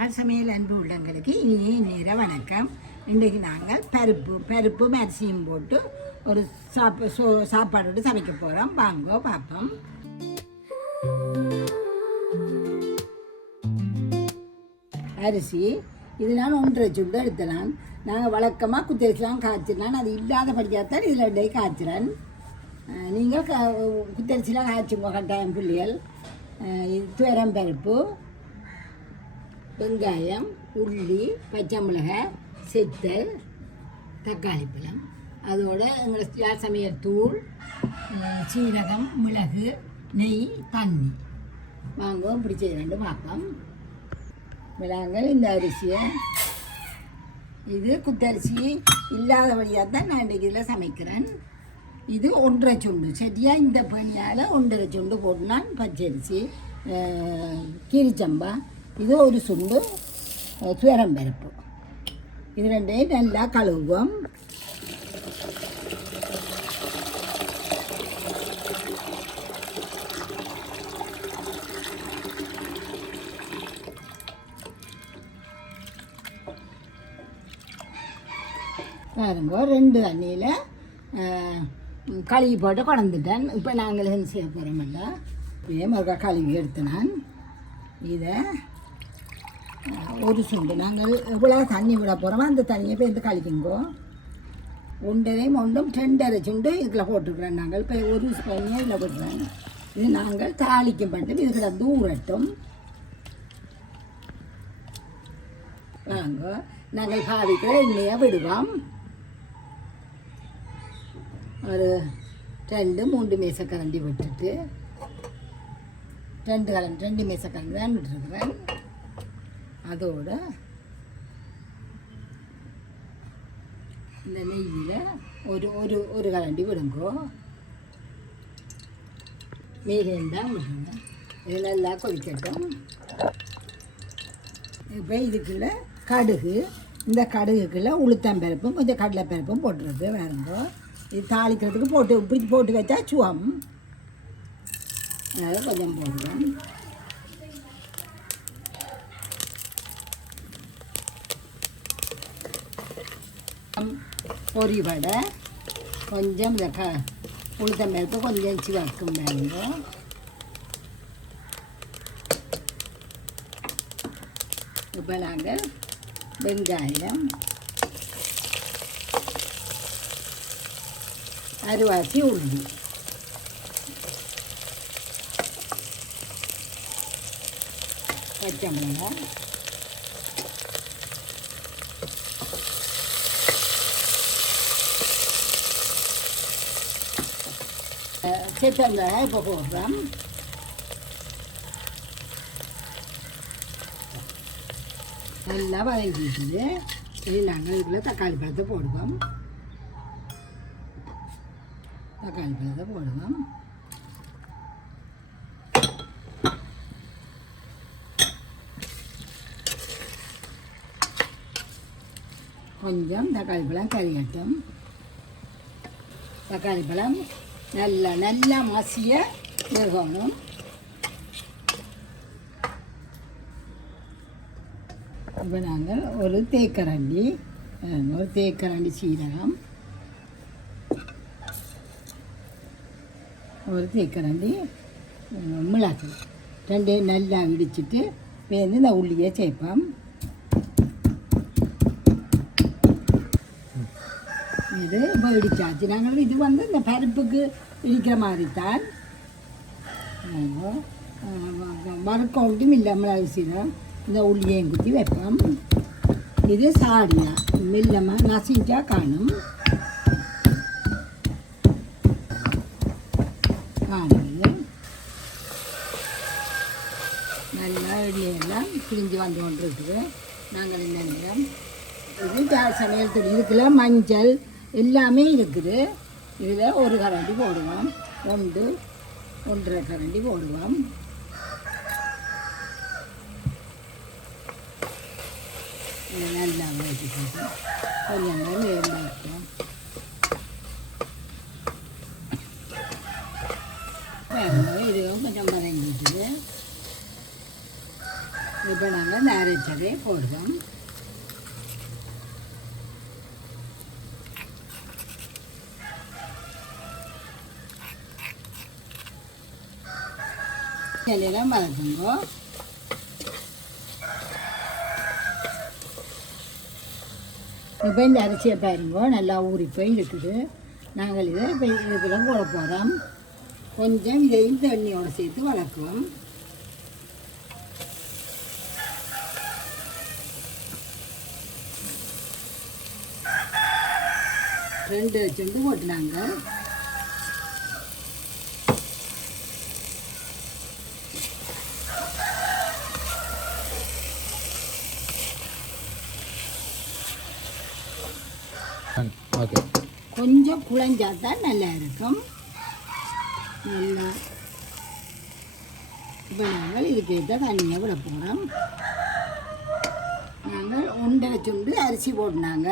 யாழ் சமையல் அன்பு உள்ளங்களுக்கு இனிய நேர வணக்கம். இன்றைக்கு நாங்கள் பருப்பு அரிசியும் போட்டு ஒரு சாப்பாடு சமைக்க போகிறோம். வாங்கோ பார்ப்போம். அரிசி இது நான் 1.5 சுண்டு எடுத்துலாம். நாங்கள் வழக்கமாக குத்தரிசிலாம் காய்ச்சிடலாம். அது இல்லாதபடியாகத்தான் இதில் 2 காய்ச்சிறேன். நீங்கள் குத்தரிசிலாம் காய்ச்சுங்க கட்டாயம் பிள்ளைகள். துவரம் பருப்பு, வெங்காயம், உள்ளி, பச்சை மிளகாய், செத்தல், தக்காளி பழம், அதோட எங்களை சமையல் தூள், சீரகம், மிளகு, நெய், தண்ணி. வாங்க இப்படி செய்ய பார்ப்போம். விளாங்கள் இந்த அரிசியை இது குத்தரிசி இல்லாதபடியாக தான் நான் இன்றைக்கு இதில் சமைக்கிறேன். இது 1.5 சுண்டு சரியாக இந்த பனியால் 1.5 சுண்டு போட்டு நான் பச்சரிசி கீரிச்சம்பா, இது 1 சுண்டு துவரம் பருப்பு. இது 2 நல்லா கழுவுவோம். பாருங்க 2 தண்ணியில் கழுவி போட்டு கொண்டுட்டேன். இப்போ நாங்கள் என்ன செய்ய போகிறோம்ல, இதே மறுக்கா கழுவி எடுத்து நான் இதை 1 சுண்டு நாங்கள் எவ்வளோ தண்ணி விட போகிறோமோ அந்த தண்ணியை இப்போ இந்த கழிக்குங்கோ. 1.5 2.5 சுண்டு இதில் போட்டுக்கிறேன். நாங்கள் இப்போ 1 தண்ணியை இதில் போட்டுக்கிறேன். இது நாங்கள் தாளிக்கும் பண்ணிட்டு இதுக்கிட்ட தூரட்டும். வாங்க நாங்கள் பாதிக்கிற எண்ணெயை விடுவோம். ஒரு 2-3 மேசக்கரண்டி விட்டுட்டு 2 மேசக்கரண்டி தான் விட்டுருக்குறேன். அதோட இந்த நெய்யில் ஒரு கரண்டி விடுங்கோ. மீடியம் தான் விடுங்க. இது நல்லா கொதிக்கட்டும். இப்போ இதுக்குள்ள கடுகு, இந்த கடுகுக்குள்ள உளுத்தம்பருப்பும் கொஞ்சம் கடலைப்பருப்பும் போட்டுருக்கு. வேறுங்கோ இது தாளிக்கிறதுக்கு போட்டு வச்சா சுவம். அதனால் கொஞ்சம் போடுவேன். பொரி வடை கொஞ்சம் இந்த உளுத்தம்பருப்பு கொஞ்சம் சிவக்கும் வேணுங்க. இப்போ நாங்கள் வெங்காயம், அரிவாசி, உள்ளி, பச்சை மிளகாய், செத்தமிளகாய் இப்போ போடுறோம். நல்லா வதங்கிட்டுது. இது நாங்கள் இதில் தக்காளி பழத்தை போடுவோம். கொஞ்சம் தக்காளி பழம் கறிகட்டும். தக்காளி பழம் நல்லா மசிய வேகணும். இப்போ நாங்கள் ஒரு தேக்கரண்டி சீரகம், ஒரு தேக்கரண்டி மிளகு 2 நல்லா இடிச்சிட்டு வேந்து இந்த உள்ளியை சேர்ப்போம். இது இப்போ இடிச்சாச்சு. நாங்கள் இது இந்த பருப்புக்கு இடிக்கிற மாதிரி தான். வறுக்க ஒன்றும் இல்லை. மிளகு சீரகம் இந்த உள்ளியையும் குத்தி வைப்போம். இது சாடியா மெல்லமாக நசிஞ்சா காணும். நல்லா எண்ணெயெல்லாம் பிரிஞ்சு வந்து கொண்டு இருக்குது. நாங்கள் இந்த நேரம் இது சமையல் தூள், இதுக்குள்ள மஞ்சள் எல்லாமே இருக்குது. இதில் 1 கரண்டி போடுவோம். 1.5 கரண்டி போடுவோம். நல்லா வதக்கி போட்டு கொஞ்சம் நேரம் வேண்டாம். இதுவும் கொஞ்சம் வதங்கிட்டுது. இப்போ நாங்கள் இந்த அரைச்சதை போடுறோம். எல்லாம் வதக்குங்க. இப்போ இந்த அரிசியை பாருங்க நல்லா ஊறி போய் இருக்குது. நாங்கள் இதை இப்போ இதுக்கெல்லாம் போட போகிறோம். கொஞ்சம் இதையும் தண்ணியோடு சேர்த்து வளர்க்குவோம். ரெண்டு செண்டு போட்டுனாங்க. ஓகே, கொஞ்சம் குழஞ்சாதான் நல்லா இருக்கும். நல்லா இப்போ நாங்கள் இதுக்கேற்ற தண்ணியை விட போகிறோம். நாங்கள் 1.5 சுண்டு அரிசி போட்டுனாங்க.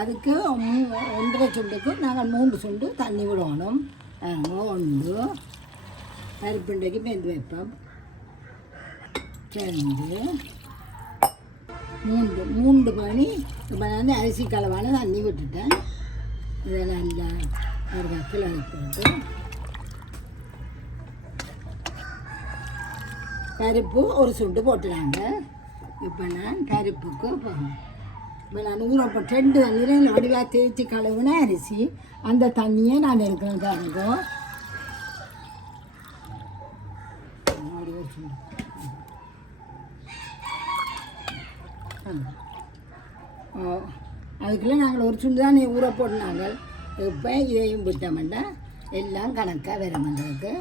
அதுக்கு 1.5 சுண்டுக்கு நாங்கள் 3 சுண்டு தண்ணி விடணும். 1 பருப்புண்டைக்கு வெந்து வைப்போம். 2 3 மணி. இப்போ நான் அரிசி கலவான தண்ணி விட்டுட்டேன். இதை நல்லா ஒரு கப்பில் போட்டு பருப்பு ஒரு சுண்டு போட்டுறாங்க. இப்போ நான் பருப்புக்கு போகணும். இப்போ நான் ஊறப்போ 2 தண்ணியில் வடிவாக தேய்ச்சி கழுவுன அரிசி, அந்த தண்ணியை நான் எடுக்கணும். பாருங்க, ஒரு சுண்டு. அதுக்குள்ளே நாங்கள் ஒரு சுண்டு தான் ஊற போட்டுனாங்க. இப்போ இதையும் விட்டோம்னா எல்லாம் கணக்காக வரும். எங்களுக்கு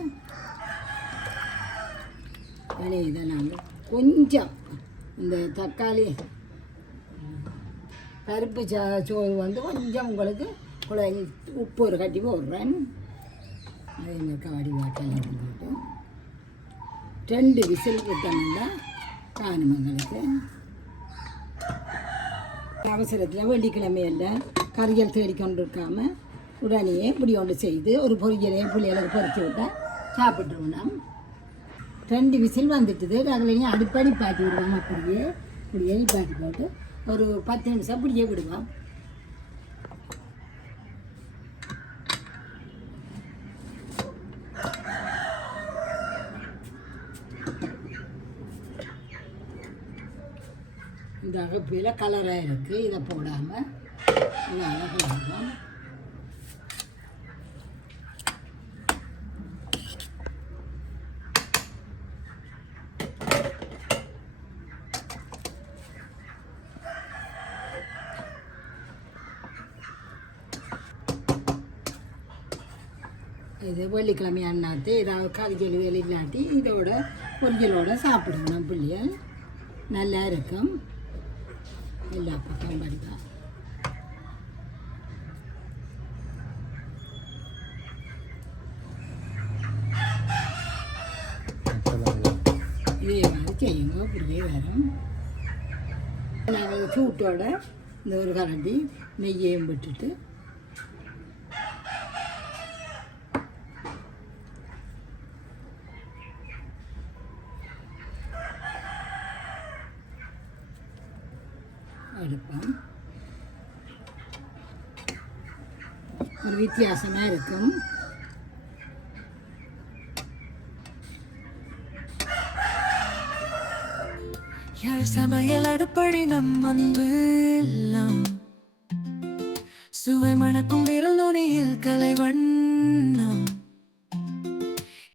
இதை நாங்கள் கொஞ்சம் இந்த தக்காளி பருப்பு சோறு வந்து கொஞ்சம் உங்களுக்கு உப்பு ஒரு கட்டி போடுறேன். அது எங்களுக்கு வடிவாட்டல் போட்டு 2 விசில் விட்டோம்னா காணும். எங்களுக்கு அவசரத்தில் வெள்ளிக்கிழமையில் கறிகள் தேடிக்கொண்டு இருக்காமல் உடனே இப்படி ஒன்று செய்து ஒரு பொரியலையும் புளியலுக்கு பொறிச்சு விட்டால் சாப்பிட்ருவோம். 2 விசில் வந்துட்டுது. அதில் அடுப்படி பாட்டி விடுவோம். அப்படியே பாட்டி போட்டு ஒரு 10 நிமிஷம் அப்படியே விடுவோம். இந்த அகப்பியில் கலராக இருக்குது. இதை போடாமல் இதை அழகாக இது வெள்ளிக்கிழமை அண்ணாத்து ஏதாவது கறிஜல் வேலை இல்லாட்டி இதோட பொரியலோடு சாப்பிடுவோம். நம்ம பிள்ளைகள் நல்லா இருக்கும். எல்லா பக்கம் படிப்பா. இதே மாதிரி செய்யுங்க. அப்படியே வரும். நாங்கள் சூட்டோட இந்த ஒரு கரண்டி நெய்யையும் விட்டுட்டு எடுப்போம். ஒரு வித்தியாசமாக இருக்கும். யார் சமையல் அடுப்படி நம் அன்பு எல்லாம் சுவை மணக்கும் விரல் நுனியில் கலை வண்ணம்